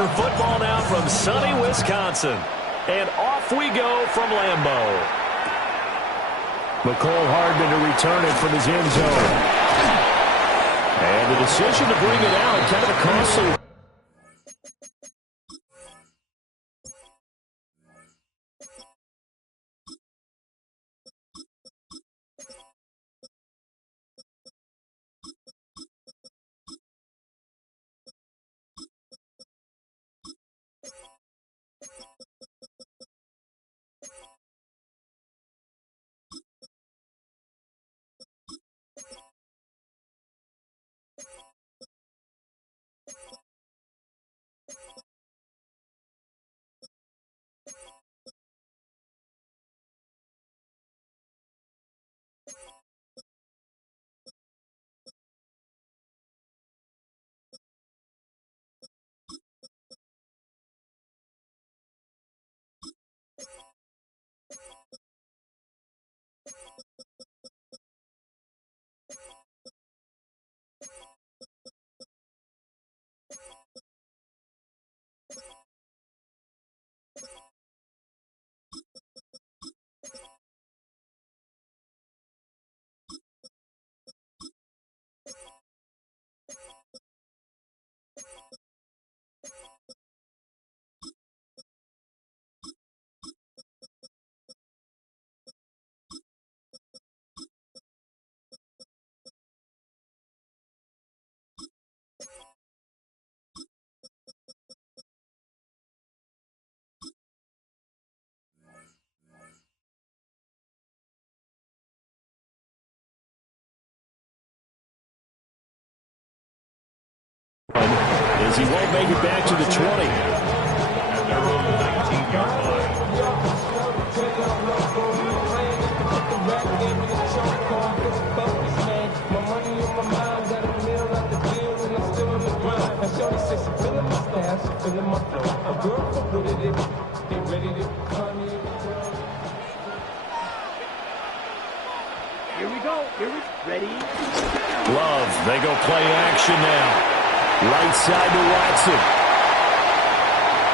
for football now from sunny Wisconsin. And off we go from Lambeau. McCole Hardman to return it from his end zone. And the decision to bring it out, kind of a costly. As he won't make it back to the 20. Here we go. Ready? Love, they go play action now. Right side to Watson.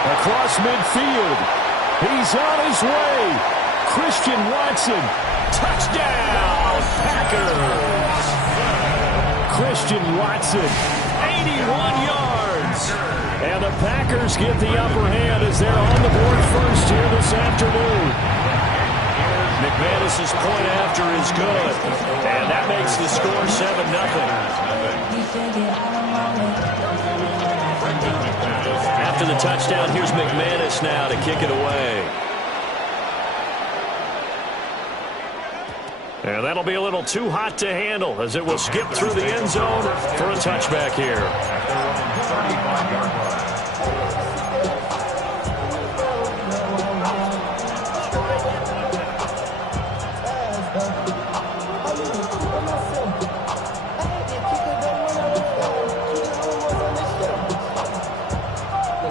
Across midfield. He's on his way. Christian Watson. Touchdown, Packers. Christian Watson, 81 yards. And the Packers get the upper hand as they're on the board first here this afternoon. McManus's point after is good. And that makes the score 7-0. After the touchdown, here's McManus now to kick it away. And that'll be a little too hot to handle as it will skip through the end zone for a touchback here.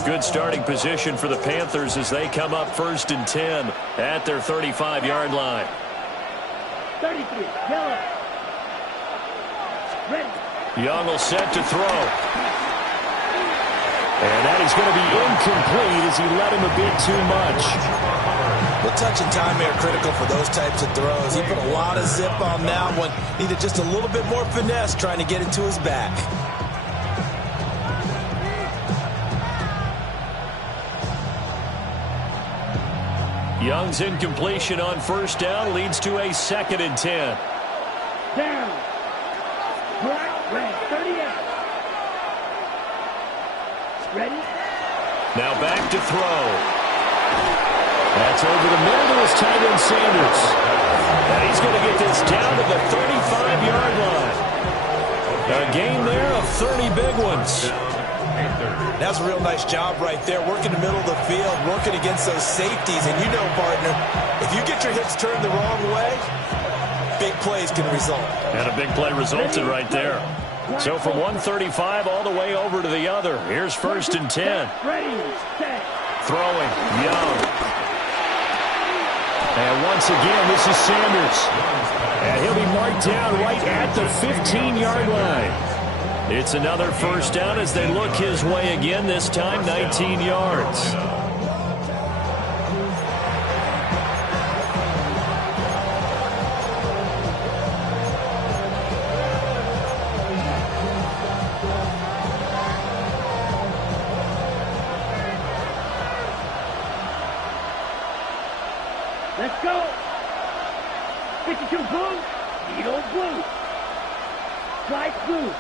Good starting position for the Panthers as they come up 1st and 10 at their 35-yard line. 33, yellow. Ready. Young will set to throw. And that is going to be incomplete as he let him a bit too much. Well, touch and time are critical for those types of throws. He put a lot of zip on that one. Needed just a little bit more finesse trying to get it to his back. Young's incompletion on 1st down leads to a 2nd and 10. Down. Right, 38. Ready? Now back to throw. That's over the middle to his tight end Sanders. And he's going to get this down to the 35-yard line. A gain there of 30 big ones. That's a real nice job right there, working the middle of the field, working against those safeties. And you know, partner, if you get your hips turned the wrong way, big plays can result. And a big play resulted right there. So from 135 all the way over to the other. Here's 1st and 10. Throwing, Young. And once again, this is Sanders. And he'll be marked down right at the 15-yard line. It's another first down as they look his way again, this time 19 yards. Let's go. 52 blue. Needle blue. Stripe blue.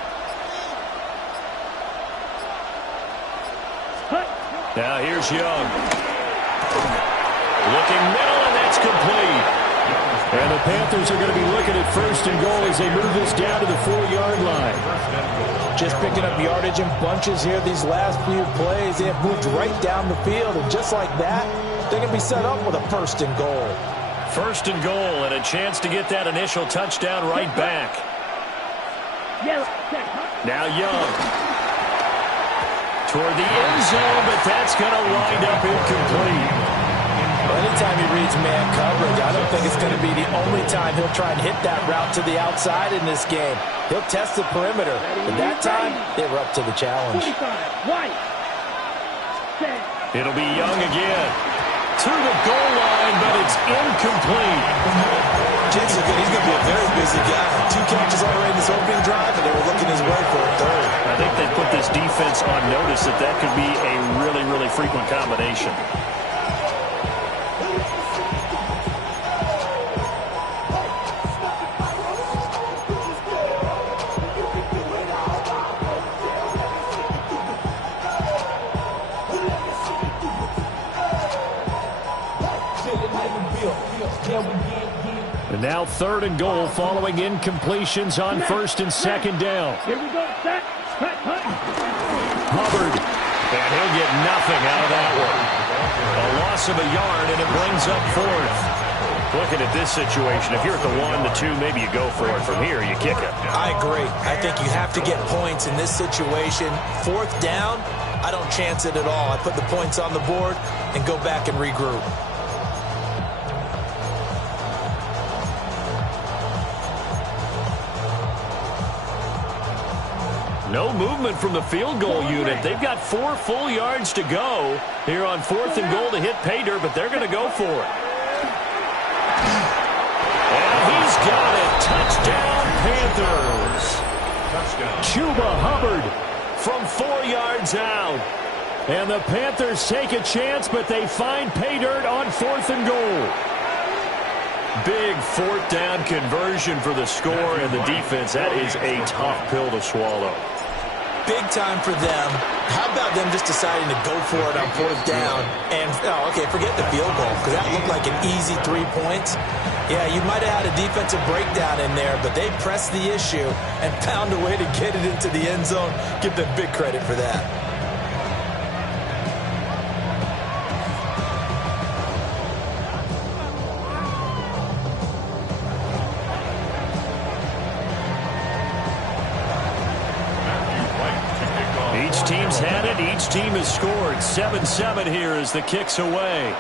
Hut. Now here's Young. Looking middle, and that's complete. And the Panthers are going to be looking at first and goal as they move this down to the 4-yard line. Just picking up yardage in bunches here these last few plays. They have moved right down the field, and just like that, they're going to be set up with a first and goal. First and goal, and a chance to get that initial touchdown right back. Now Young. Toward the end zone, but that's going to wind up incomplete. Anytime he reads man coverage, I don't think it's going to be the only time he'll try and hit that route to the outside in this game. He'll test the perimeter, but that time, they were up to the challenge. It'll be Young again. To the goal line, but it's incomplete. He's going to be a very busy guy. 2 catches already in this opening drive, and they were looking his way for a third. I think they put this defense on notice that that could be a really, really frequent combination. And now 3rd and goal following incompletions on 1st and 2nd down. Here we go, set, cut, cut. Hubbard, and he'll get nothing out of that one. A loss of a yard, and it brings up 4th. Looking at this situation, if you're at the 1, the 2, maybe you go for it. From here, you kick it. I agree. I think you have to get points in this situation. 4th down, I don't chance it at all. I put the points on the board and go back and regroup. No movement from the field goal unit. They've got 4 full yards to go here on 4th and goal to hit pay dirt, but they're going to go for it. And he's got it. Touchdown, Panthers. Touchdown. Chuba Hubbard from 4 yards out. And the Panthers take a chance, but they find pay dirt on 4th and goal. Big 4th down conversion for the score and the defense. That is a tough pill to swallow. Big time for them. How about them just deciding to go for it on 4th down? And, okay, forget the field goal, because that looked like an easy 3 points. Yeah, you might have had a defensive breakdown in there, but they pressed the issue and found a way to get it into the end zone. Give them big credit for that. Each team's had it. Each team has scored. 7-7 here as the kick's away.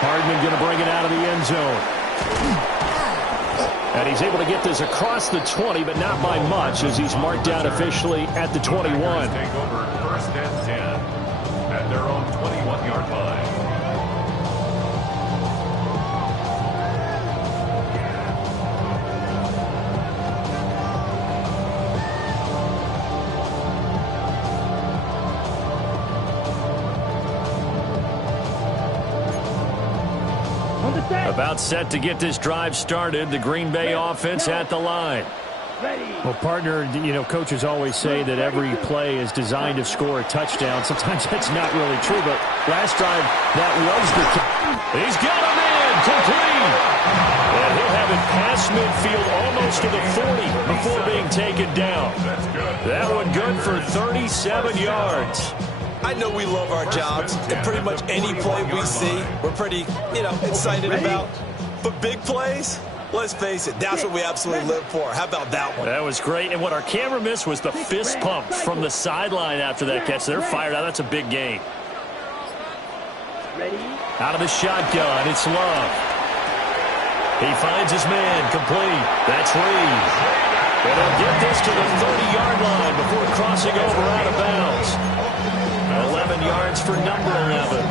Hardman going to bring it out of the end zone. And he's able to get this across the 20, but not by much as he's marked down officially at the 21. Take over 1st and 10 at their own 21-yard line. About set to get this drive started. The Green Bay offense at the line. Well, partner, you know, coaches always say that every play is designed to score a touchdown. Sometimes that's not really true, but last drive, that was the case. He's got him in, complete. And he'll have it past midfield almost to the 40 before being taken down. That one good for 37 yards. I know we love our jobs, and pretty much any play we see, we're pretty, excited about. But big plays, let's face it, that's what we absolutely live for. How about that one? That was great, and what our camera missed was the fist pump from the sideline after that catch. They're fired out. That's a big gain. Out of the shotgun, it's Love. He finds his man, complete. That's Reed. And he'll get this to the 30-yard line before crossing over out of bounds. 11 yards for number 11.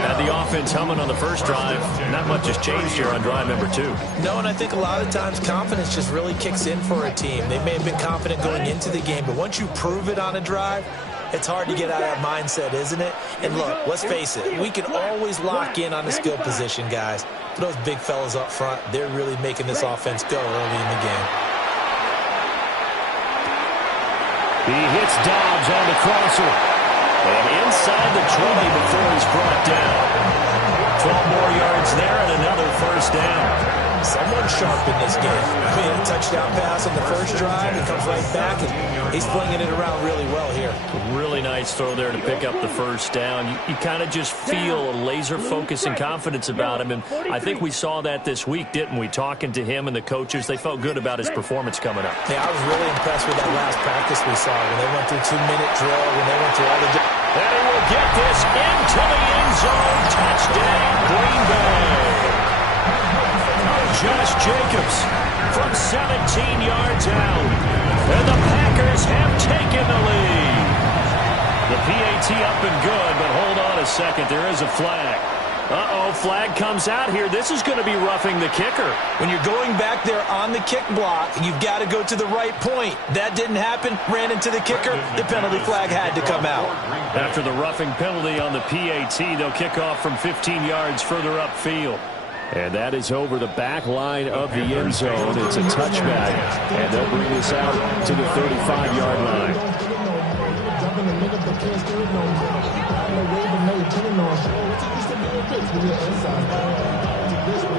Had the offense humming on the first drive. Not much has changed here on drive number 2. No, and I think a lot of times confidence just really kicks in for a team. They may have been confident going into the game, but once you prove it on a drive, it's hard to get out of that mindset, isn't it? And look, let's face it, we can always lock in on the skill position, guys. But those big fellas up front, they're really making this offense go early in the game. He hits Dobbs on the crosser. And inside the 20 before he's brought down. 12 more yards there and another first down. Someone sharp in this game. I mean, a touchdown pass on the first drive. He comes right back, and he's flinging it around really well here. Really nice throw there to pick up the first down. You kind of just feel a laser focus and confidence about him, and I think we saw that this week, didn't we? Talking to him and the coaches, they felt good about his performance coming up. Yeah, I was really impressed with that last practice we saw when they went through 2-minute drill, when they went through all the... And he will get this into the end zone. Touchdown, Green Bay. Josh Jacobs from 17 yards out. And the Packers have taken the lead. The PAT up and good, but hold on a second. There is a flag. Uh-oh, flag comes out here. This is going to be roughing the kicker. When you're going back there on the kick block, you've got to go to the right point. That didn't happen. Ran into the kicker. The penalty flag had to come out. After the roughing penalty on the PAT, they'll kick off from 15 yards further upfield. And that is over the back line of the end zone. It's a touchback, and they'll bring this out to the 35-yard line.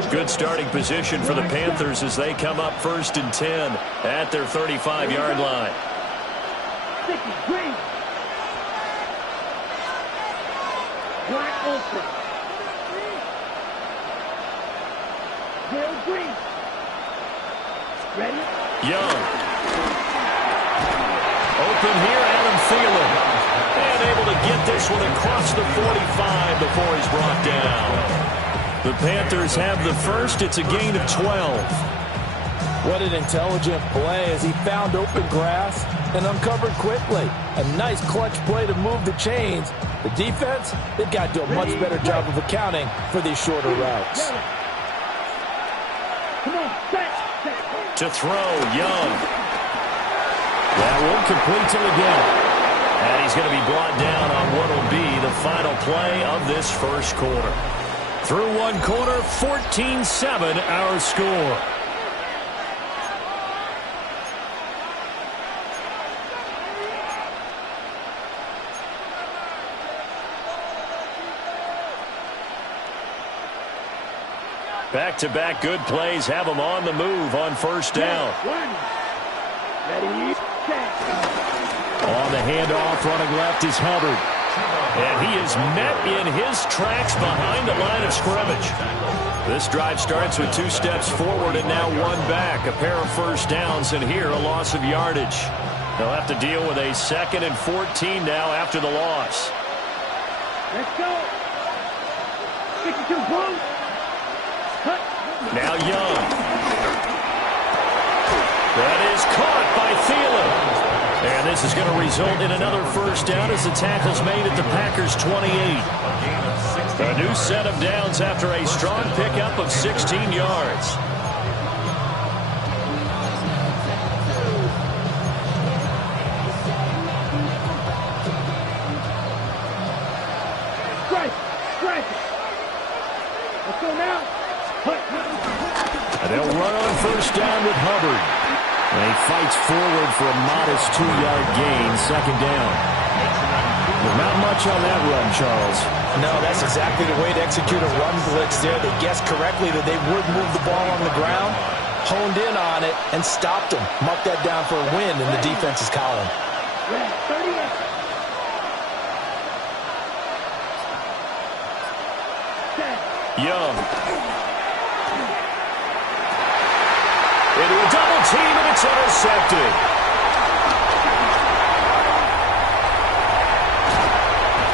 Good starting position for the Panthers as they come up 1st and 10 at their 35-yard line. Black open. Green. Ready? Young. Open here, Adam Thielen. And able to get this one across the 45 before he's brought down. The Panthers have the first. It's a gain of 12. What an intelligent play as he found open grass and uncovered quickly. A nice clutch play to move the chains. The defense, they've got to do a much better job of accounting for these shorter routes. To throw, Young. That won't complete till again. And he's going to be brought down on what will be the final play of this first quarter. Through one quarter, 14-7 our score. Back-to-back good plays have them on the move on first down. Ready, set. On the handoff, running left is Hubbard. And he is met in his tracks behind the line of scrimmage. This drive starts with 2 steps forward and now 1 back. A pair of first downs, and here a loss of yardage. They'll have to deal with a 2nd and 14 now after the loss. Let's go. 52 points. Now Young. That is caught by Thielen. And this is going to result in another first down as the tackle's made at the Packers' 28. A new set of downs after a strong pickup of 16 yards. Strike. Let's go now. And they'll run on first down with Hubbard. And he fights forward for a modest 2-yard gain, 2nd down. But not much on that run, Charles. No, that's exactly the way to execute a run blitz there. They guessed correctly that they would move the ball on the ground, honed in on it, and stopped them. Mark that down for a win in the defense's column. 38. Young. Into a double team, and it's intercepted.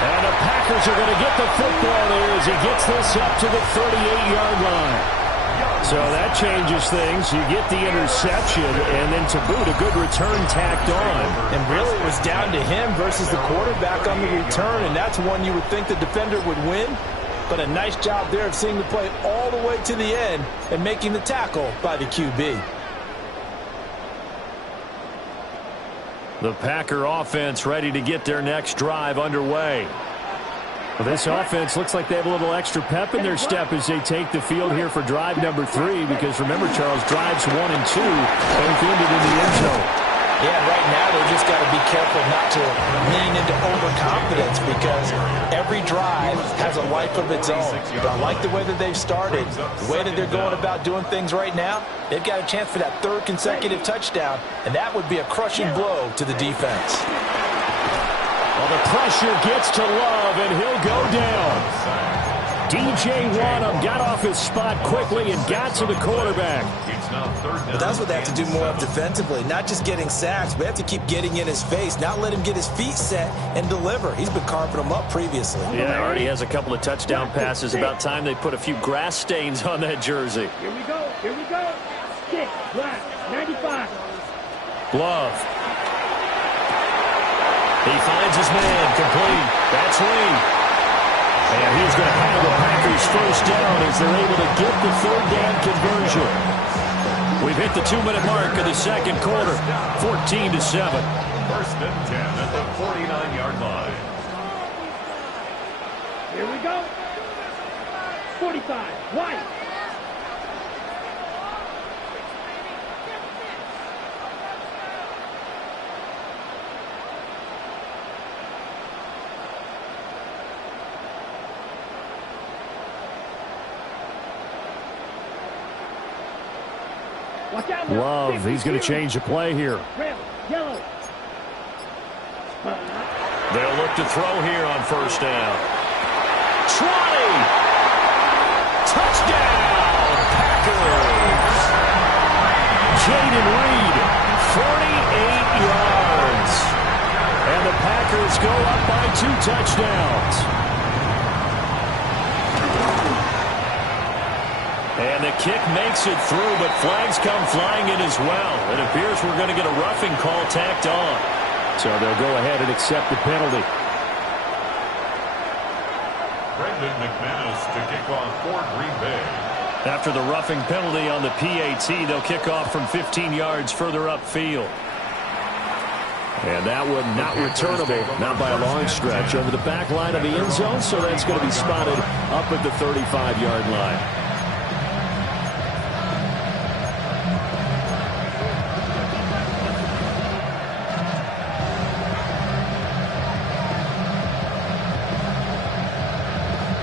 And the Packers are going to get the football there as he gets this up to the 38-yard line. So that changes things. You get the interception, and then to boot, a good return tacked on. And really it was down to him versus the quarterback on the return, and that's one you would think the defender would win. But a nice job there of seeing the play all the way to the end and making the tackle by the QB. The Packer offense ready to get their next drive underway. Well, this offense looks like they have a little extra pep in their step as they take the field here for drive number 3, because remember, Charles, drives 1 and 2 both ended in the end zone. Yeah, right now they just got to be careful not to lean into overconfidence, because every drive has a life of its own. But I like the way that they've started, the way that they're going about doing things right now. They've got a chance for that 3rd consecutive touchdown, and that would be a crushing blow to the defense. Well, the pressure gets to Love, and he'll go down. DJ Wanham got off his spot quickly and got to the quarterback. But that's what they have to do more of defensively, not just getting sacks. We have to keep getting in his face, not let him get his feet set and deliver. He's been carving them up previously. Yeah, already has a couple of touchdown passes. About time they put a few grass stains on that jersey. Here we go. Here we go. 6, black, 95. Love. He finds his man, complete. That's Lee. And he's going to have the Packers first down as they're able to get the 3rd down conversion. We've hit the 2-minute mark of the 2nd quarter, 14-7. 1st and 10 at the 49-yard line. Here we go. 45, White. Love, he's going to change the play here. Red, yellow. They'll look to throw here on 1st down. 20! Touchdown, Packers! Jaden Reed, 48 yards. And the Packers go up by 2 touchdowns. And the kick makes it through, but flags come flying in as well. It appears we're going to get a roughing call tacked on. So they'll go ahead and accept the penalty. Brendan McManus to kick off for Green Bay. After the roughing penalty on the PAT, they'll kick off from 15 yards further upfield. And that one not returnable, not by a long stretch, over the back line of the end zone, so that's going to be spotted up at the 35-yard line.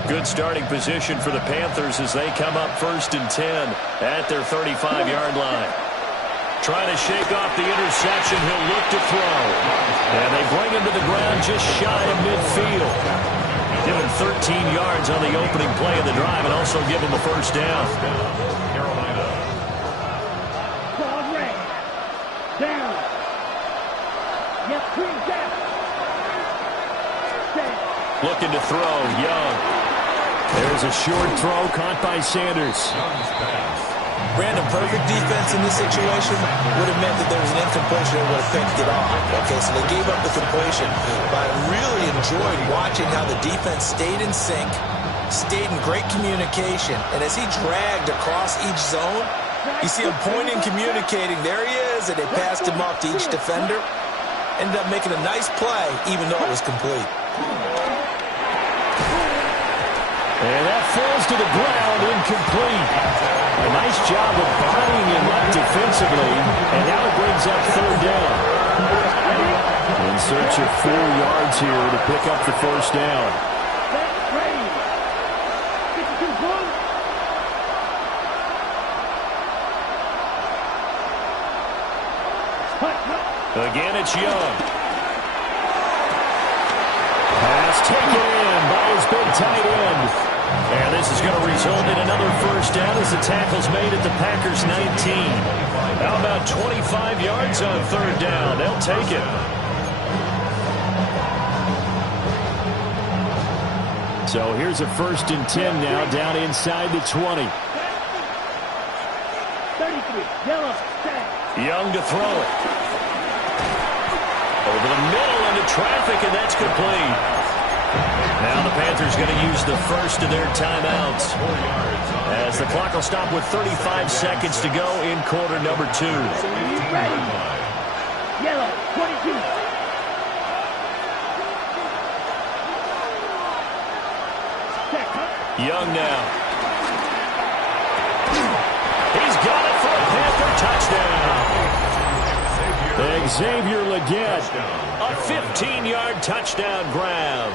Good starting position for the Panthers as they come up 1st and 10 at their 35-yard line. Trying to shake off the interception. He'll look to throw. And they bring him to the ground just shy of midfield. Give him 13 yards on the opening play of the drive and also give him a 1st down. Carolina. Ball red. Down. Yep, clean down. Looking to throw. Young. There's a short throw caught by Sanders. Brandon, perfect defense in this situation would have meant that there was an incompletion that would have picked it off. Okay, so they gave up the completion. But I really enjoyed watching how the defense stayed in sync, stayed in great communication. And as he dragged across each zone, you see him pointing, communicating. There he is, and they passed him off to each defender. Ended up making a nice play, even though it was complete. And that falls to the ground, incomplete. A nice job of bodying him up defensively, and now it brings up 3rd down. In search of 4 yards here to pick up the 1st down. Again, it's Young. Pass taken in by his big tight end. And this is going to result in another 1st down as the tackle's made at the Packers' 19. How about 25 yards on 3rd down? They'll take it. So here's a 1st and 10 now down inside the 20. Yellow, set. Young to throw it. Over the middle into traffic, and that's complete. Now the Panthers going to use the first of their timeouts, as the clock will stop with 35 seconds to go in quarter number 2. Ready. Yellow, 22. Young now. He's got it for a Panther touchdown. Xavier Legette, a 15-yard touchdown grab.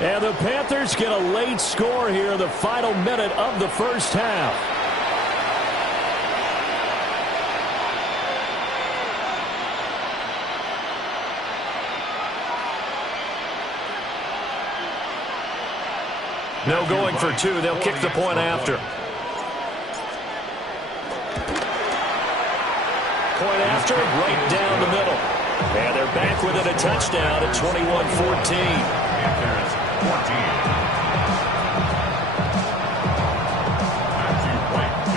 And the Panthers get a late score here in the final minute of the first half. No going for 2. They'll kick the point after. Point after, right down the middle. And they're back within a touchdown at 21-14.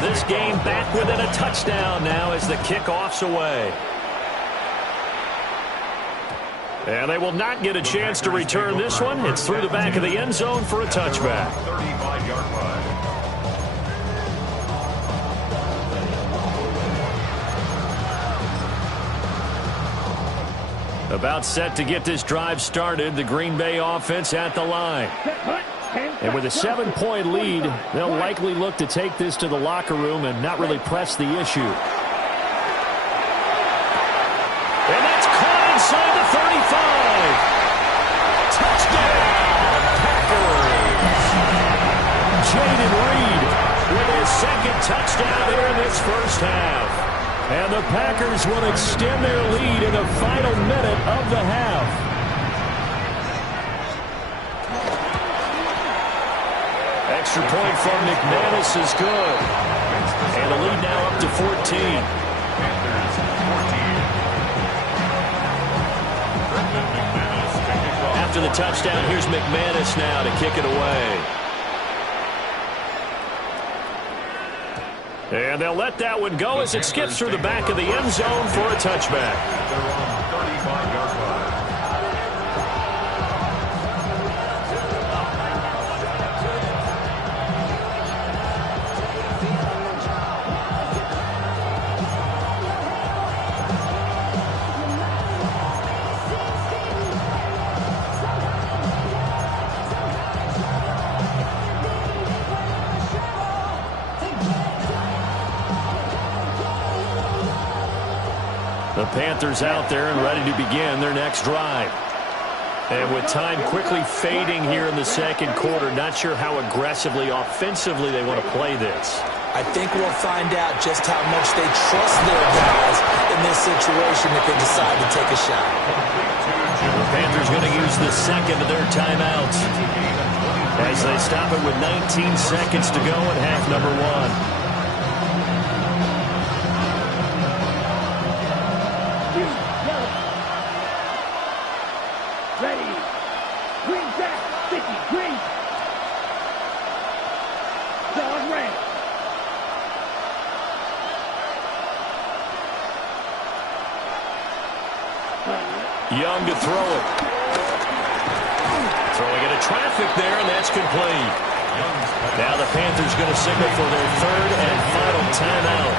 This game back within a touchdown now as the kickoff's away. And they will not get a chance to return this one. It's through the back of the end zone for a touchback. 35-yard run. About set to get this drive started, the Green Bay offense at the line. And with a 7-point lead, they'll likely look to take this to the locker room and not really press the issue. And that's caught inside the 35. Touchdown, Packers. Jaden Reed with his second touchdown here in this first half. And the Packers will extend their lead in the final minute of the half. Extra point from McManus is good. And the lead now up to 14. After the touchdown, here's McManus now to kick it away. And they'll let that one go as it skips through the back of the end zone for a touchback. The Panthers out there and ready to begin their next drive. And with time quickly fading here in the second quarter, not sure how aggressively, offensively they want to play this. I think we'll find out just how much they trust their guys in this situation if they decide to take a shot. The Panthers going to use the second of their timeouts as they stop it with 19 seconds to go in half number 1. Young to throw it. Throwing into traffic there, and that's complete. Now the Panthers going to signal for their third and final timeout.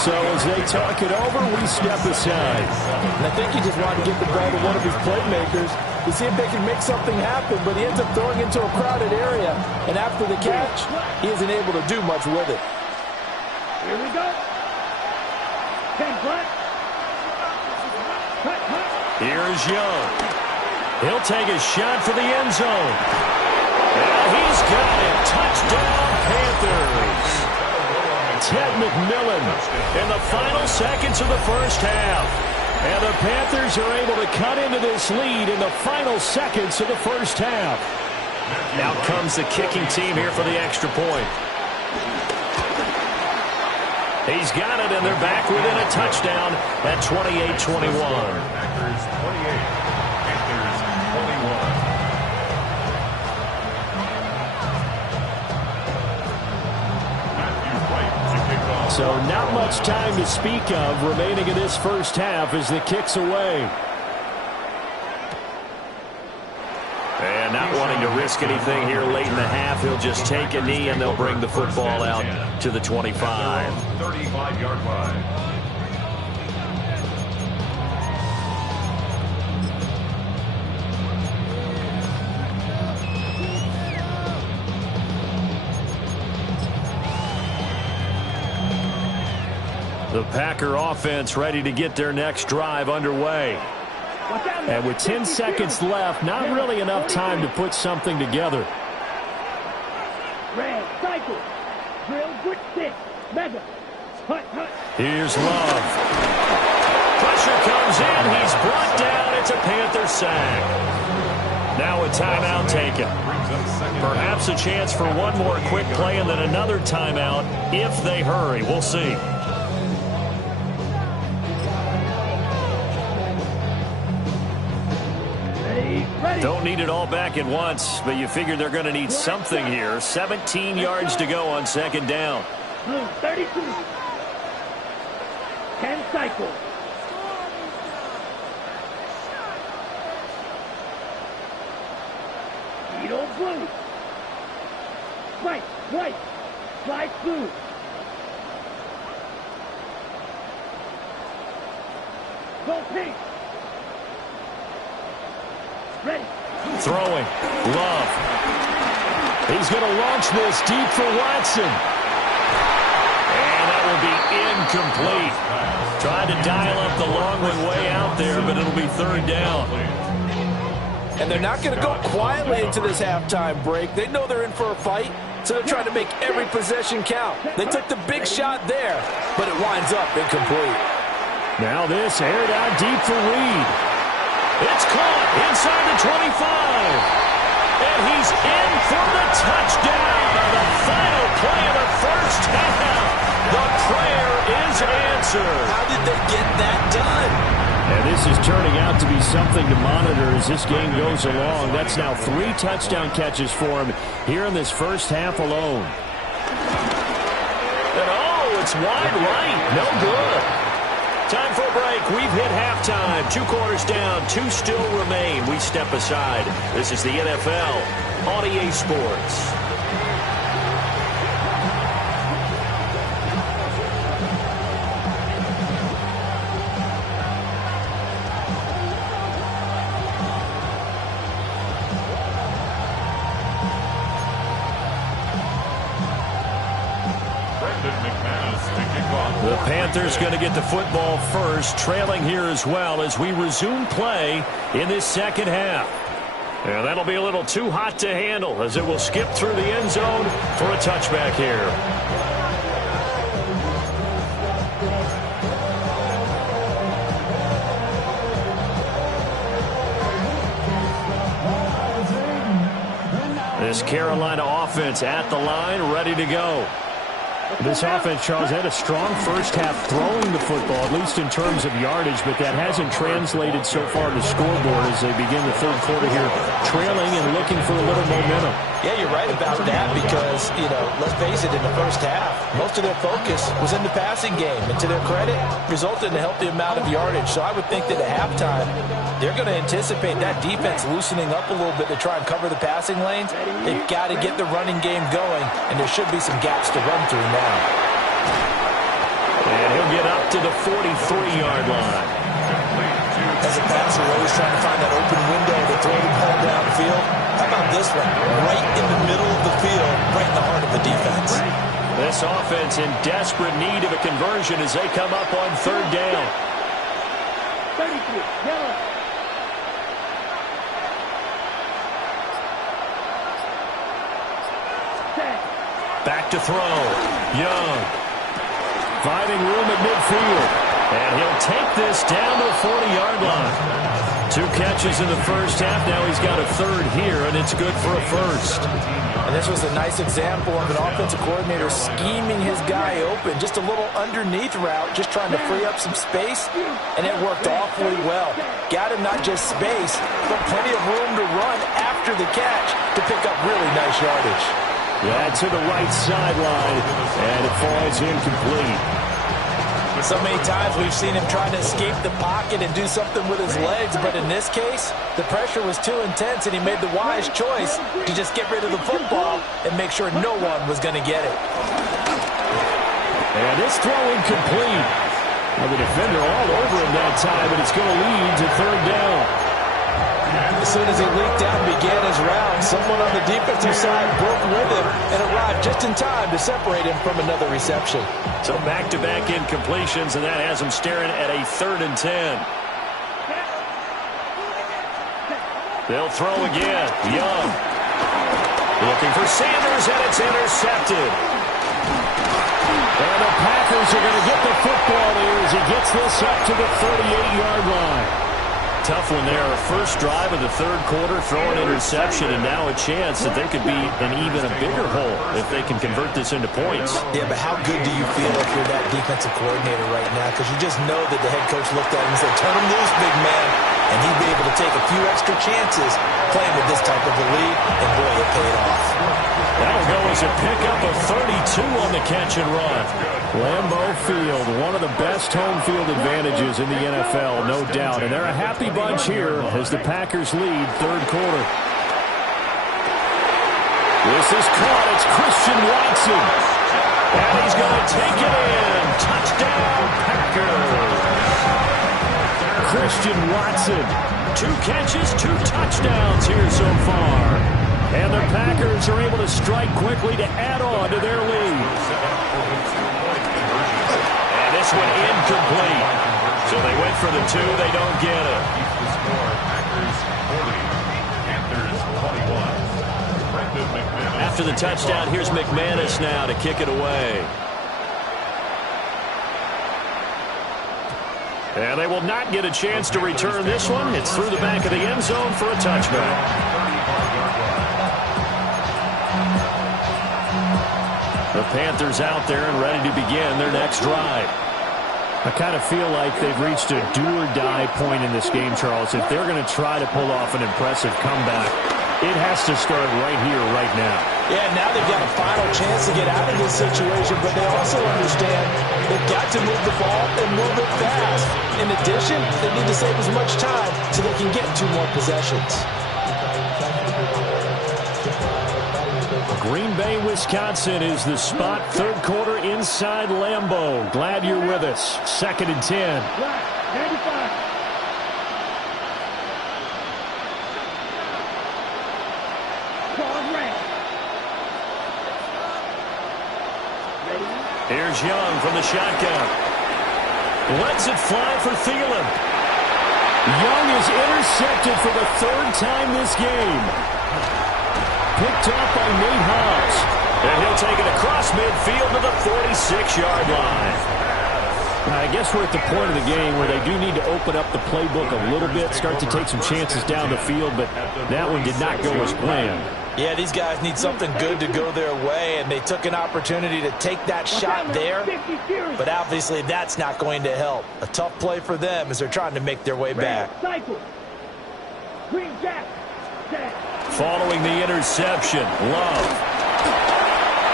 So as they talk it over, we step aside. And I think he just wanted to get the ball to one of his playmakers to see if they can make something happen, but he ends up throwing into a crowded area, and after the catch, he isn't able to do much with it. Here we go. 10 flat. Here's Young. He'll take a shot for the end zone. And he's got it. Touchdown, Panthers. Ted McMillan in the final seconds of the first half. And the Panthers are able to cut into this lead in the final seconds of the first half. Out comes the kicking team here for the extra point. He's got it, and they're back within a touchdown at 28-21. Packers 28, Panthers 21. So not much time to speak of remaining in this first half as the kick's away. And not wanting to risk anything here late in the half, he'll just take a knee and they'll bring the football out to the 25. 35-yard line. The Packer offense ready to get their next drive underway. And with 10 seconds left, not really enough time to put something together. Red, cycle, drill, quick stick, mega, hut, hut. Here's Love. Pressure comes in. He's brought down. It's a Panther sack. Now a timeout taken. Perhaps a chance for one more quick play and then another timeout if they hurry. We'll see. Don't need it all back at once, but you figure they're going to need something here. 17 yards to go on second down. Blue, 32. 10 cycle. Beetle blue. White, white. Slide blue. Go pink. Ready. Throwing. Love. He's going to launch this deep for Watson. And that will be incomplete. Trying to dial up the long way out there, but it'll be third down. And they're not going to go quietly into this halftime break. They know they're in for a fight, so they're trying to make every possession count. They took the big shot there, but it winds up incomplete. Now this aired out deep for Reed. It's caught inside the 25. And he's in for the touchdown. The final play of the first half. The prayer is answered. How did they get that done? And this is turning out to be something to monitor as this game goes along. That's now 3 touchdown catches for him here in this first half alone. And oh, it's wide right. No good. Time for a break. We've hit halftime. 2 quarters down. 2 still remain. We step aside. This is the NFL on EA Sports. The Panthers going to get the football first, trailing here as well as we resume play in this second half. And that'll be a little too hot to handle as it will skip through the end zone for a touchback here. This Carolina offense at the line, ready to go. This offense, Charles, had a strong first half throwing the football, at least in terms of yardage, but that hasn't translated so far to scoreboard as they begin the third quarter here, trailing and looking for a little momentum. Yeah, you're right about that because, let's face it, in the first half, most of their focus was in the passing game. And to their credit, resulted in a healthy amount of yardage. So I would think that at halftime, they're going to anticipate that defense loosening up a little bit to try and cover the passing lanes. They've got to get the running game going, and there should be some gaps to run through now. And he'll get up to the 43-yard line. As a passer, always trying to find that open window to throw the ball downfield. How about this one? Right in the middle of the field, right in the heart of the defense. This offense in desperate need of a conversion as they come up on third down. 33, yellow. Back to throw. Young. Finding room at midfield. And he'll take this down to the 40-yard line. 2 catches in the first half. Now he's got a third here, and it's good for a first. And this was a nice example of an offensive coordinator scheming his guy open. Just a little underneath route, just trying to free up some space, and it worked awfully well. Got him not just space, but plenty of room to run after the catch to pick up really nice yardage. That to the right sideline, and it falls incomplete. So many times we've seen him trying to escape the pocket and do something with his legs, but in this case, the pressure was too intense, and he made the wise choice to just get rid of the football and make sure no one was going to get it. And this throw incomplete. Well, the defender all over him that time, and it's going to lead to third down. As soon as he leaked out and began his route, someone on the defensive side broke with him and arrived just in time to separate him from another reception. So back-to-back incompletions, and that has him staring at a 3rd and 10. They'll throw again. Young. Looking for Sanders, and it's intercepted. And the Packers are going to get the football here as he gets this up to the 38-yard line. Tough one there. First drive of the 3rd quarter, throw an interception, and now a chance that they could be in even a bigger hole if they can convert this into points. Yeah, but how good do you feel if you're that defensive coordinator right now? Because you just know that the head coach looked at him and said, turn him loose, big man. And he'd be able to take a few extra chances playing with this type of a lead, and boy, it paid off. That'll go as a pickup of 32 on the catch and run. Lambeau Field, one of the best home field advantages in the NFL, no doubt. And they're a happy bunch here as the Packers lead 3rd quarter. This is caught. It's Christian Watson. And he's going to take it in. Touchdown, Packers. Christian Watson. 2 catches, 2 touchdowns here so far. And the Packers are able to strike quickly to add on to their lead. And this one incomplete. So they went for the 2. They don't get it. After the touchdown, here's McManus now to kick it away. And they will not get a chance to return this one. It's through the back of the end zone for a touchback. The Panthers out there and ready to begin their next drive. I kind of feel like they've reached a do-or-die point in this game, Charles. If they're going to try to pull off an impressive comeback, it has to start right here, right now. Yeah, now they've got a final chance to get out of this situation, but they also understand they've got to move the ball and move it fast. In addition, they need to save as much time so they can get 2 more possessions. Green Bay, Wisconsin is the spot. 3rd quarter inside Lambeau. Glad you're with us. 2nd and 10. Here's Young from the shotgun. Lets it fly for Thielen. Young is intercepted for the 3rd time this game. Picked up by Nate Hobbs. And he'll take it across midfield to the 46-yard line. I guess we're at the point of the game where they do need to open up the playbook a little bit, start to take some chances down the field, but that one did not go as planned. Yeah, these guys need something good to go their way, and they took an opportunity to take that shot there, but obviously that's not going to help. A tough play for them as they're trying to make their way back. Following the interception, Love.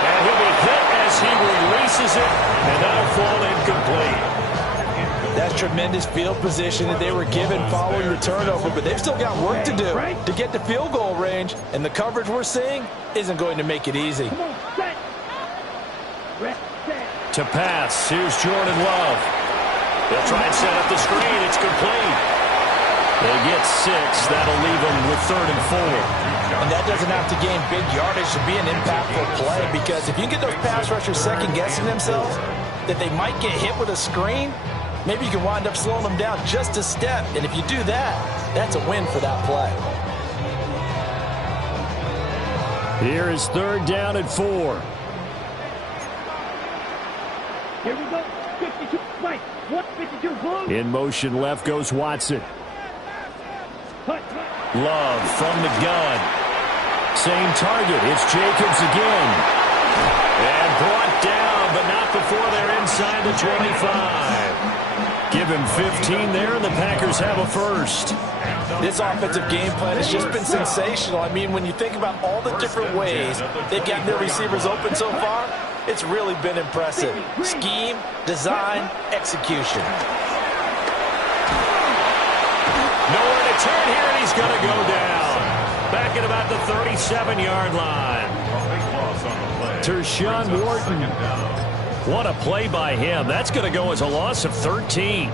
And he'll be hit as he releases it, and that'll fall incomplete. That's tremendous field position that they were given following the turnover, but they've still got work to do to get to field goal range, and the coverage we're seeing isn't going to make it easy. To pass, here's Jordan Love. They'll try and set up the screen. It's complete. They get 6. That'll leave them with 3rd and 4. And that doesn't have to gain big yardage to be an impactful play, because if you get those pass rushers second-guessing themselves that they might get hit with a screen, maybe you can wind up slowing them down just a step. And if you do that, that's a win for that play. Here is 3rd down and 4. Here we go. 52 right. 152 close. In motion left goes Watson. Love from the gun. Same target. It's Jacobs again. And brought down, but not before they're inside the 25. Give him 15 there, and the Packers have a first. This offensive game plan has just been sensational. I mean, when you think about all the different ways they've gotten their receivers open so far, it's really been impressive. Scheme, design, execution. Nowhere to turn here, and he's going to go down. Back at about the 37-yard line. Tershawn Wharton. What a play by him. That's going to go as a loss of 13.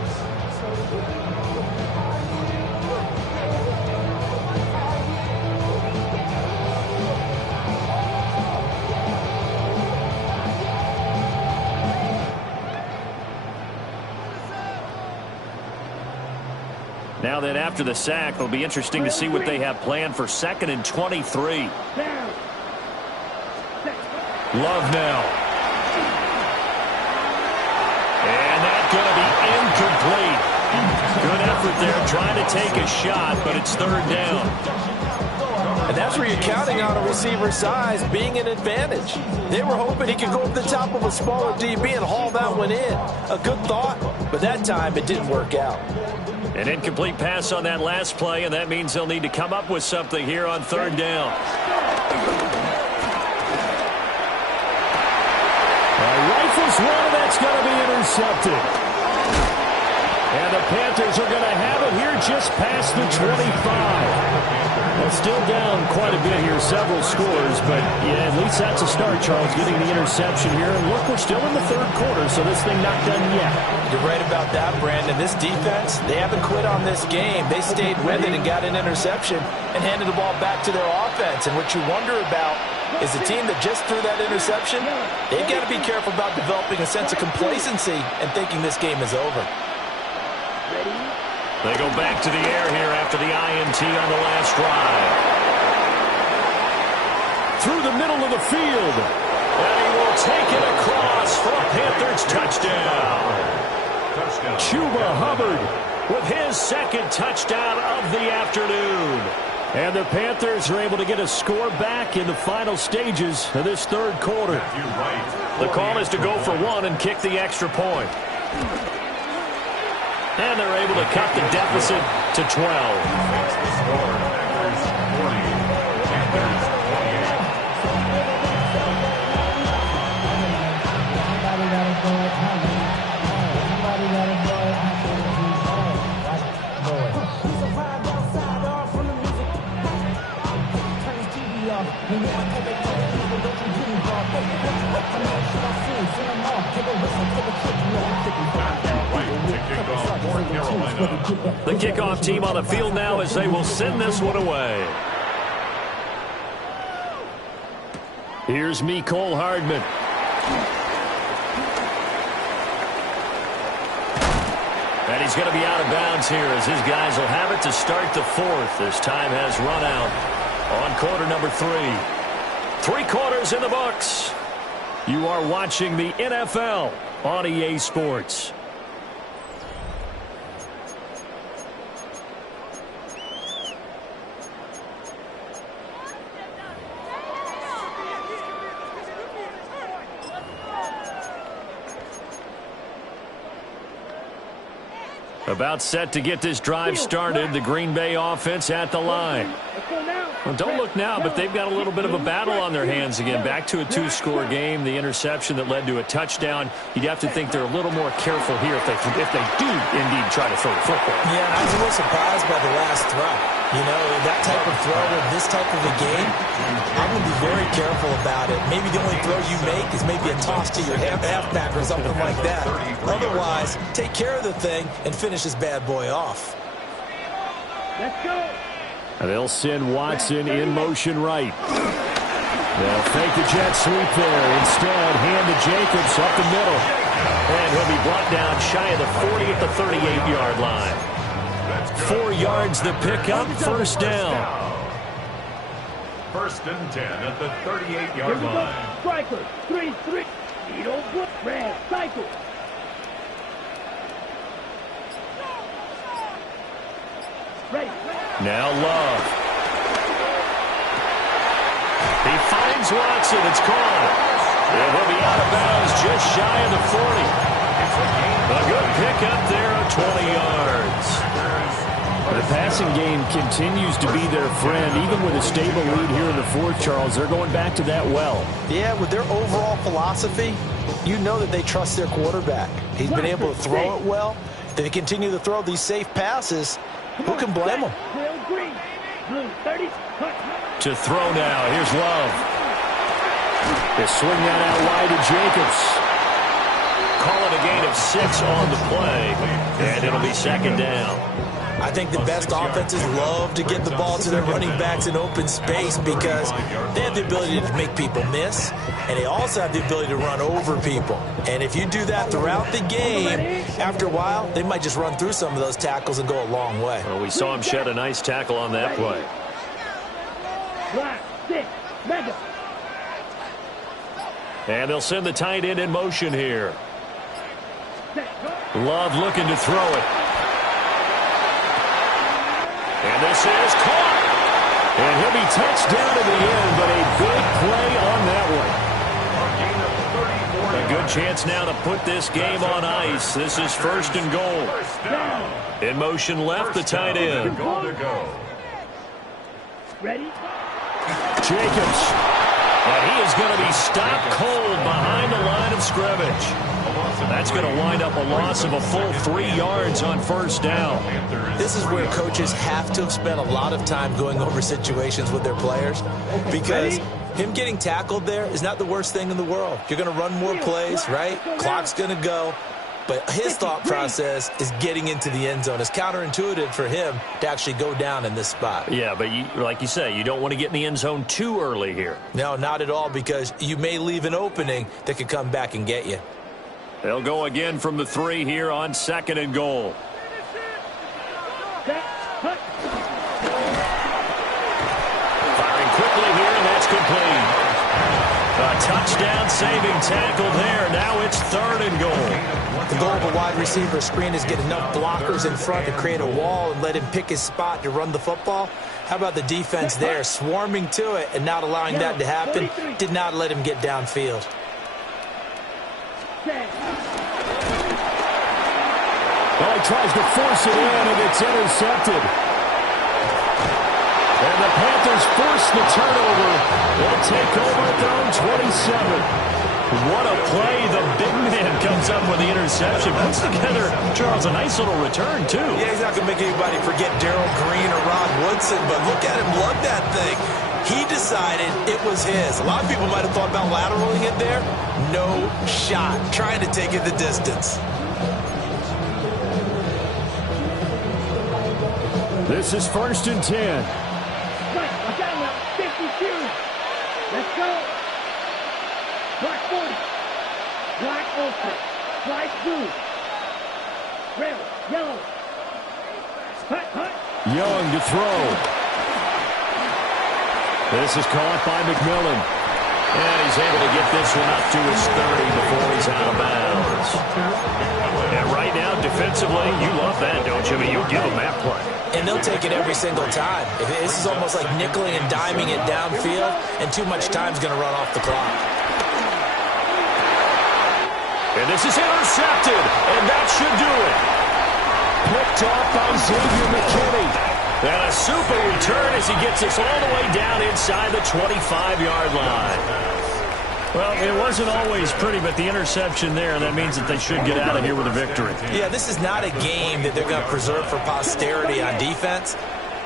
Now then, after the sack, it'll be interesting to see what they have planned for 2nd and 23. Love now. And that's going to be incomplete. Good effort there, trying to take a shot, but it's 3rd down. And that's where you're counting on a receiver's size being an advantage. They were hoping he could go over the top of a smaller DB and haul that one in. A good thought, but that time it didn't work out. An incomplete pass on that last play, and that means they'll need to come up with something here on 3rd down. Rifles one, that's going to be intercepted. And the Panthers are going to have it here just past the 25. Well, still down quite a bit here, several scores, but yeah, at least that's a start, Charles, getting the interception here. And look, we're still in the 3rd quarter, so this thing not done yet. You're right about that, Brandon. This defense, they haven't quit on this game. They stayed with it and got an interception and handed the ball back to their offense. And what you wonder about is the team that just threw that interception, they've got to be careful about developing a sense of complacency and thinking this game is over. They go back to the air here after the INT on the last drive. Through the middle of the field. And he will take it across for a Panthers touchdown. Chuba Hubbard with his 2nd touchdown of the afternoon. And the Panthers are able to get a score back in the final stages of this 3rd quarter. The call is to go for 1 and kick the extra point. And they're able to cut the deficit to 12. The kickoff team on the field now as they will send this one away. Here's Mecole Hardman. And he's going to be out of bounds here as his guys will have it to start the 4th as time has run out on quarter number 3. 3 quarters in the books. You are watching the NFL on EA Sports. About set to get this drive started. The Green Bay offense at the line. Well, don't look now, but they've got a little bit of a battle on their hands again. Back to a 2-score game. The interception that led to a touchdown. You'd have to think they're a little more careful here if they do indeed try to throw the football. Yeah, I was a little surprised by the last throw. You know, that type of throw in this type of a game, I'm going to be very careful about it. Maybe the only throw you make is maybe a toss to your halfback or something like that. Otherwise, take care of the thing and finish this bad boy off. Let's go. And they'll send Watson in motion right. They'll fake the jet sweep there. Instead, hand to Jacobs up the middle. And he'll be brought down shy of the 40 at the 38-yard line. 4 yards the pickup, 1st down. 1st and 10 at the 38-yard line. Striker, 3-3. You don't put red. Cycle. Ready. Now Love. He finds Watson. It's caught. It will be out of bounds just shy of the 40. A good pickup there of 20 yards. The passing game continues to be their friend. Even with a stable lead here in the fourth, Charles, they're going back to that well. Yeah, with their overall philosophy, you know that they trust their quarterback. He's been able to throw it well. They continue to throw these safe passes. Who can blame them? To throw now. Here's Love. They swing that out wide to Jacobs. Call it a gain of 6 on the play, and it'll be second down. I think the best offenses love to get the ball to their running backs in open space because they have the ability to make people miss, and they also have the ability to run over people. And if you do that throughout the game, after a while, they might just run through some of those tackles and go a long way. Well, we saw him shed a nice tackle on that play. And they'll send the tight end in motion here. Love looking to throw it. And this is caught. And he'll be touched down in the end, but a good play on that one. A good chance now to put this game on ice. This is first and goal. In motion left, the tight end. Ready? Jacobs. And he is going to be stopped cold behind the line of scrimmage. That's going to wind up a loss of a full 3 yards on first down. This is where coaches have to have spent a lot of time going over situations with their players because him getting tackled there is not the worst thing in the world. You're going to run more plays, right? Clock's going to go. But his thought process is getting into the end zone. It's counterintuitive for him to actually go down in this spot. Yeah, but like you say, you don't want to get in the end zone too early here. No, not at all, because you may leave an opening that could come back and get you. They'll go again from the 3 here on second and goal. Firing quickly here, and that's complete. A touchdown saving tackle there. Now it's third and goal. The goal of a wide receiver screen is get enough blockers in front to create a wall and let him pick his spot to run the football. How about the defense there, swarming to it and not allowing that to happen? Did not let him get downfield. Well, he tries to force it in, and it's intercepted. And the Panthers force the turnover. They'll take over at their own 27. What a play. The big man comes up with the interception. Puts together, Charles, a nice little return, too. Yeah, he's not going to make anybody forget Darrell Green or Rod Woodson, but look at him lug that thing. He decided it was his. A lot of people might have thought about lateraling it there. No shot. Trying to take it the distance. This is first and 10. Right, watch out now. 52. Let's go. Black 40. Black ultra. Black blue. Red, yellow. Hut, hut. Young to throw. This is caught by McMillan. And he's able to get this one up to his 30 before he's out of bounds. And right now, defensively, you love that, don't you? I mean, you'll give them that play. And they'll take it every single time. This is almost like nickeling and diming it downfield, and too much time's going to run off the clock. And this is intercepted, and that should do it. Picked off by Xavier McKinney. And a super return as he gets us all the way down inside the 25-yard line. Well, it wasn't always pretty, but the interception there, that means that they should get out of here with a victory. Yeah, this is not a game that they're going to preserve for posterity on defense,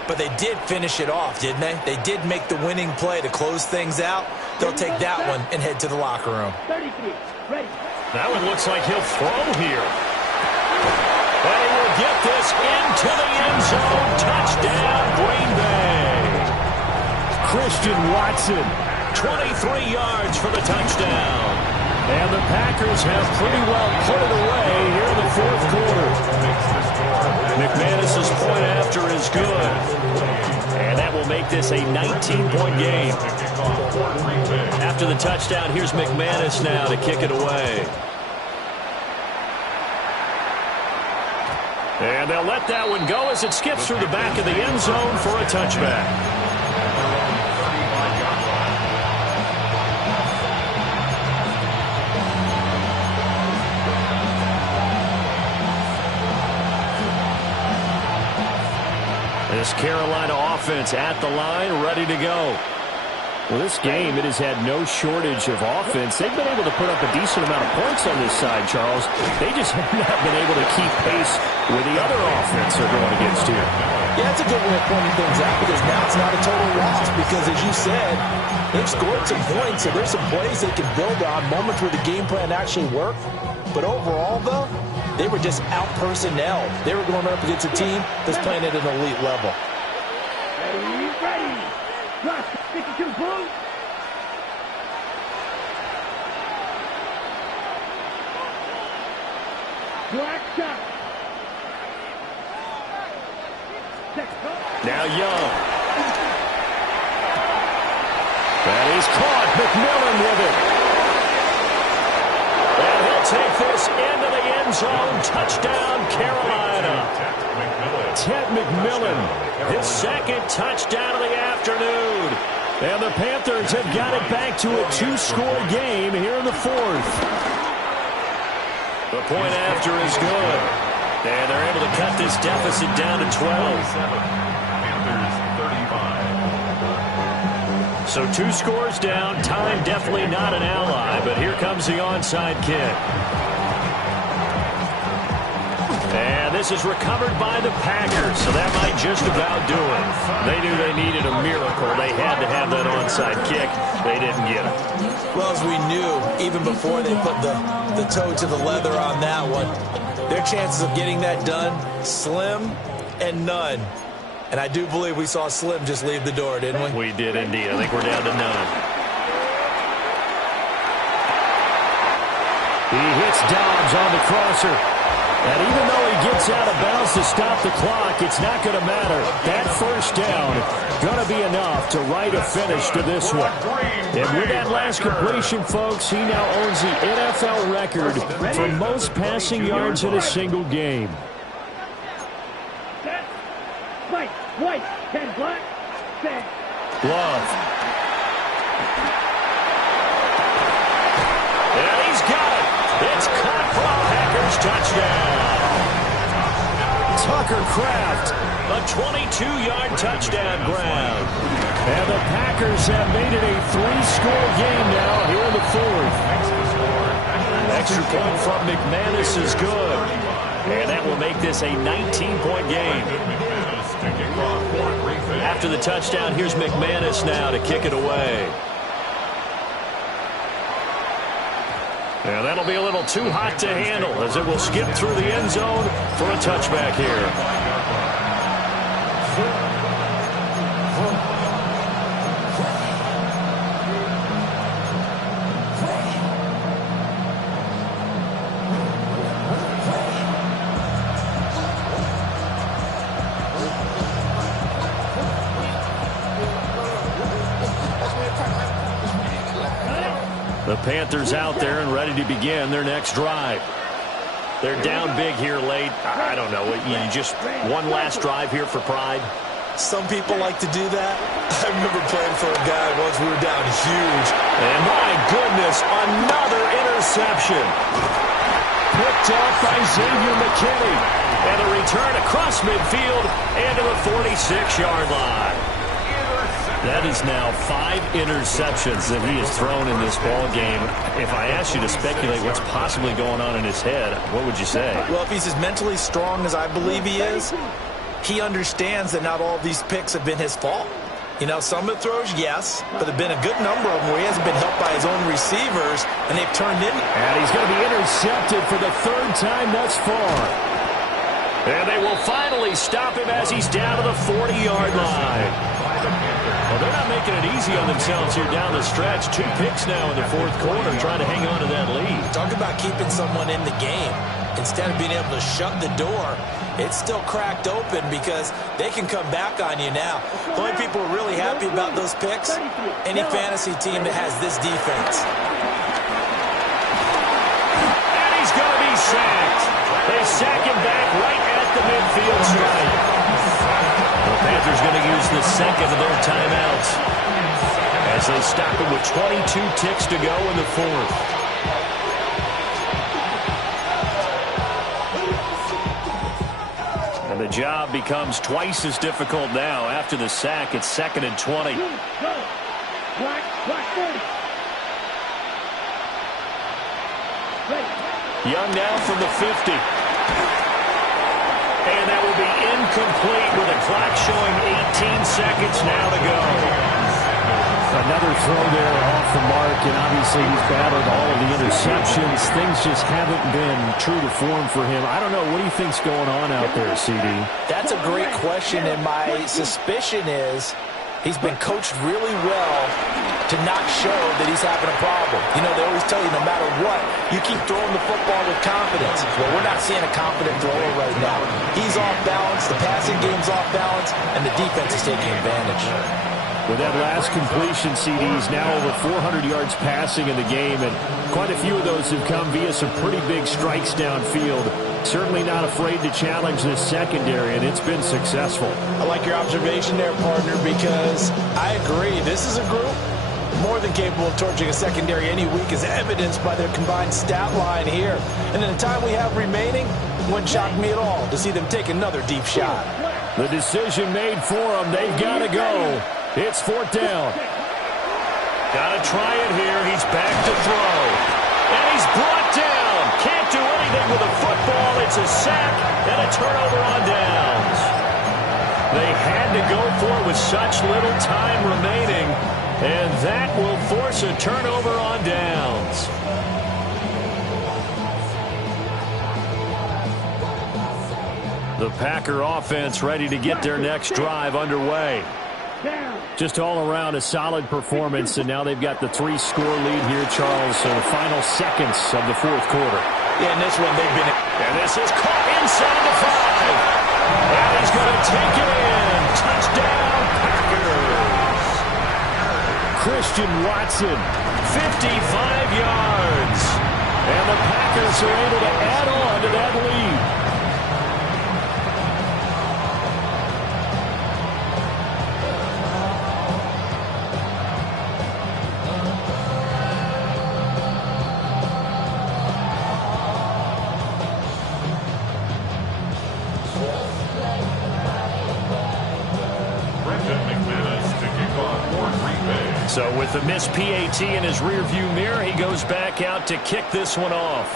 but they did finish it off, didn't they? They did make the winning play to close things out. They'll take that one and head to the locker room. 33. Ready. That one looks like he'll throw here. And he will get this into the end zone. Touchdown, Green Bay. Christian Watson. 23 yards for the touchdown. And the Packers have pretty well put it away here in the fourth quarter. McManus's point after is good. And that will make this a 19-point game. After the touchdown, here's McManus now to kick it away. And they'll let that one go as it skips through the back of the end zone for a touchback. This Carolina offense at the line, ready to go. Well, this game, it has had no shortage of offense. They've been able to put up a decent amount of points on this side, Charles. They just have not been able to keep pace with the other offense they're going against here. Yeah, that's a good way of pointing things out because now it's not a total loss because, as you said, they've scored some points, so there's some plays they can build on, moments where the game plan actually worked. But overall, though, they were just out-personnel. They were going up against a team that's playing at an elite level. Ready. Rush, 52 Blue. Black shot. Now Young. That is caught. McMillan with it. And he'll take this into the end zone. Touchdown, Carolina. Ted McMillan, his second touchdown of the afternoon. And the Panthers have got it back to a two-score game here in the fourth. The point after is good. And they're able to cut this deficit down to 12. So 2 scores down. Time definitely not an ally, but here comes the onside kick. And this is recovered by the Packers, so that might just about do it. They knew they needed a miracle. They had to have that onside kick. They didn't get it. Well, as we knew, even before they put the toe to the leather on that one, their chances of getting that done, slim and none. And I do believe we saw Slim just leave the door, didn't we? We did indeed. I think we're down to none. He hits Dobbs on the crosser. And even though he gets out of bounds to stop the clock, it's not going to matter. That first down going to be enough to write a finish to this one. And with that last completion, folks, he now owns the NFL record for most passing yards in a single game. White, 10 black, set. Love. Yeah, he's got it. It's caught for a Packers touchdown. Tucker Kraft, a 22-yard touchdown grab. And the Packers have made it a 3-score game now here in the fourth. Extra point from McManus is good. And that will make this a 19-point game. After the touchdown, here's McManus now to kick it away. Now that'll be a little too hot to handle as it will skip through the end zone for a touchback here. The Panthers out there and ready to begin their next drive. They're down big here late. I don't know. You just one last drive here for pride. Some people like to do that. I remember playing for a guy once we were down huge. And my goodness, another interception. Picked up by Xavier McKinney. And a return across midfield and to the 46-yard line. That is now 5 interceptions that he has thrown in this ball game. If I asked you to speculate what's possibly going on in his head, what would you say? Well, if he's as mentally strong as I believe he is, he understands that not all of these picks have been his fault. You know, some of the throws, yes, but there have been a good number of them where he hasn't been helped by his own receivers, and they've turned in. And he's going to be intercepted for the 3rd time thus far. And they will finally stop him as he's down to the 40-yard line. Well, they're not making it easy on themselves here down the stretch. 2 picks now in the 4th quarter trying to hang on to that lead. Talk about keeping someone in the game. Instead of being able to shut the door, it's still cracked open because they can come back on you now. The only people who are really happy about those picks, any fantasy team that has this defense. And he's going to be sacked. They sack him back right at the midfield stripe. The Panthers going to use the second of their timeouts as they stop it with 22 ticks to go in the 4th. And And the job becomes twice as difficult now. After the sack, it's 2nd and 20. Go. Black 30. Ready. Young now from the 50. And that will be incomplete with a clock showing 18 seconds now to go. Another throw there off the mark, and obviously he's battled all of the interceptions. Things just haven't been true to form for him. I don't know. What do you think's going on out there, CD? That's a great question, and my suspicion is he's been coached really well to not show that he's having a problem. You know, they always tell you no matter what, you keep throwing the football with confidence. Well, we're not seeing a confident thrower right now. He's off balance, the passing game's off balance, and the defense is taking advantage. With that last completion, CD's now over 400 yards passing in the game, and quite a few of those have come via some pretty big strikes downfield. Certainly not afraid to challenge this secondary, and it's been successful. I like your observation there, partner, because I agree. This is a group more than capable of torching a secondary any week, as evidenced by their combined stat line here. And in the time we have remaining, wouldn't shock me at all to see them take another deep shot. The decision made for them. They've got to go. It's 4th down. Got to try it here. He's back to throw. And he's brought down. Can't do anything with a football. It's a sack and a turnover on downs. They had to go for it with such little time remaining. And that will force a turnover on downs. The Packer offense ready to get their next drive underway. Just all around a solid performance, and now they've got the 3-score lead here, Charles, so the final seconds of the 4th quarter. Yeah, in this one, they've been... And this is caught inside the 5. And he's going to take it in. Touchdown, Packers. Christian Watson, 55 yards. and the Packers are able to add on to that lead. So with the missed PAT in his rearview mirror, he goes back out to kick this one off.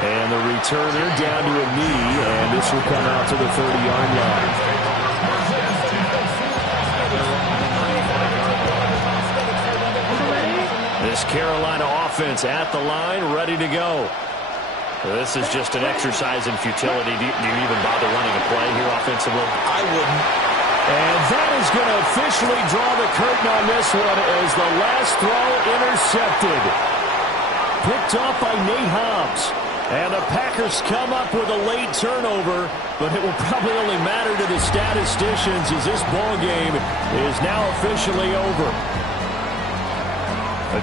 And the returner down to a knee, and this will come out to the 30-yard line. This Carolina offense at the line, ready to go. This is just an exercise in futility. Do you even bother running a play here offensively? I wouldn't. And that is going to officially draw the curtain on this one as the last throw intercepted. Picked off by Nate Hobbs. And the Packers come up with a late turnover, but it will probably only matter to the statisticians as this ball game is now officially over.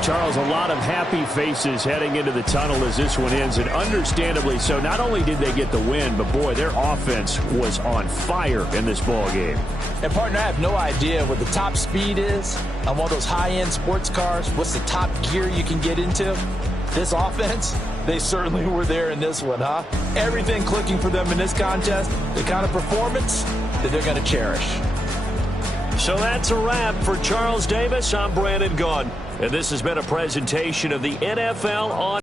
Charles, a lot of happy faces heading into the tunnel as this one ends, and understandably so. Not only did they get the win, but boy, their offense was on fire in this ball game. And partner, I have no idea what the top speed is on one of those high-end sports cars. What's the top gear you can get into? This offense, they certainly were there in this one, huh? Everything clicking for them in this contest, the kind of performance that they're going to cherish. So that's a wrap for Charles Davis. I'm Brandon Gaudin, and this has been a presentation of the NFL on